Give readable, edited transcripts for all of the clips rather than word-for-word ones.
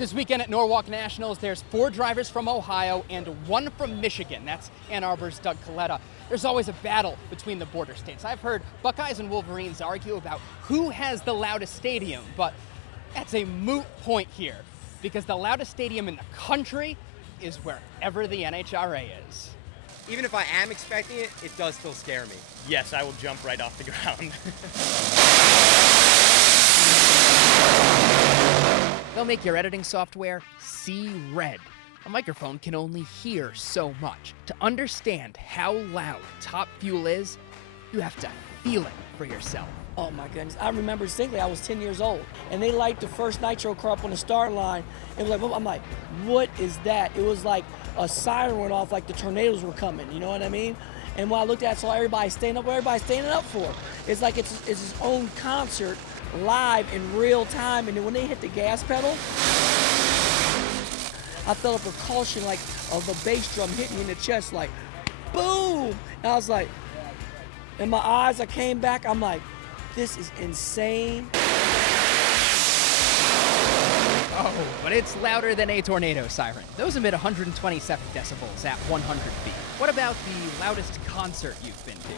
This weekend at Norwalk Nationals, there's 4 drivers from Ohio and 1 from Michigan. That's Ann Arbor's 𝗬𝗏𝗏 𝗏𝗏. There's always a battle between the border states. I've heard Buckeyes and Wolverines argue about who has the loudest stadium, but that's a moot point here because the loudest stadium in the country is wherever the NHRA is. Even if I am expecting it, it does still scare me. Yes, I will jump right off the ground. They'll make your editing software see red. A microphone can only hear so much. To understand how loud Top Fuel is, you have to feel it for yourself. Oh my goodness, I remember distinctly, I was 10 years old, and they light the first nitro car up on the start line, and I'm like, what is that? It was like a siren went off, like the tornadoes were coming, you know what I mean? And when I looked at it, I saw everybody standing up, what everybody's standing up for. It's like it's its own concert, live in real time, and then when they hit the gas pedal, I felt a percussion like of a bass drum hitting me in the chest, like, boom! And I was like, in my eyes, I came back, I'm like, this is insane. Oh, but it's louder than a tornado siren. Those emit 127 decibels at 100 feet. What about the loudest concert you've been to?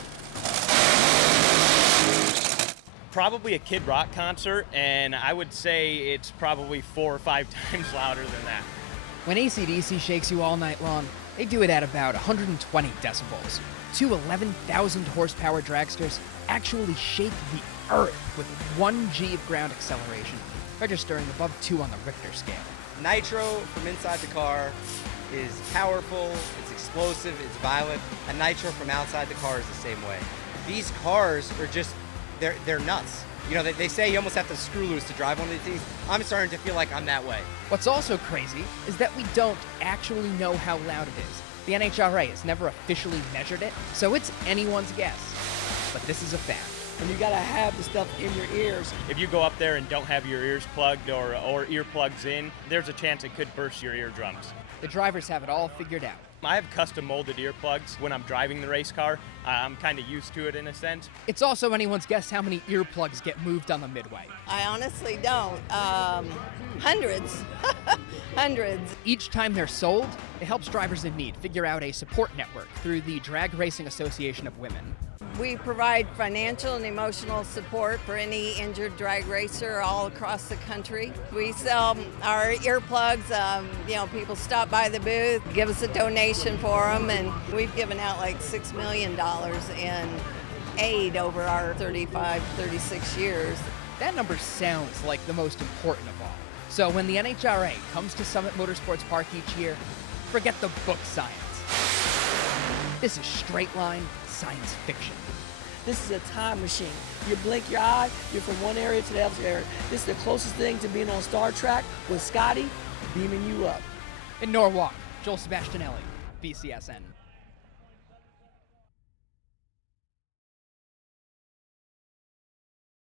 Probably a Kid Rock concert, and I would say it's probably 4 or 5 times louder than that. When AC/DC shakes you all night long, they do it at about 120 decibels. 2 11,000 horsepower dragsters actually shake the earth with 1 G of ground acceleration, registering above 2 on the Richter scale. Nitro from inside the car is powerful, it's explosive, it's violent. A nitro from outside the car is the same way. These cars are just, they're nuts. You know, they say you almost have to screw loose to drive one of these things. I'm starting to feel like I'm that way. What's also crazy is that we don't actually know how loud it is. The NHRA has never officially measured it, so it's anyone's guess. But this is a fact. And you gotta have the stuff in your ears. If you go up there and don't have your ears plugged or earplugs in, there's a chance it could burst your eardrums. The drivers have it all figured out. I have custom molded earplugs when I'm driving the race car. I'm kind of used to it in a sense. It's also anyone's guess how many earplugs get moved on the midway. I honestly don't. Hundreds. Hundreds. Each time they're sold, it helps drivers in need figure out a support network through the Drag Racing Association of Women. We provide financial and emotional support for any injured drag racer all across the country. We sell our earplugs. People stop by the booth, give us a donation for them, and we've given out like $6 million in aid over our 35, 36 years. That number sounds like the most important of all. So when the NHRA comes to Summit Motorsports Park each year, forget the book science. This is straight line science fiction. This is a time machine. You blink your eye, you're from one area to the other area. This is the closest thing to being on Star Trek with Scotty beaming you up. In Norwalk, 𝗬𝗏𝗏 𝗏𝗏, BCSN.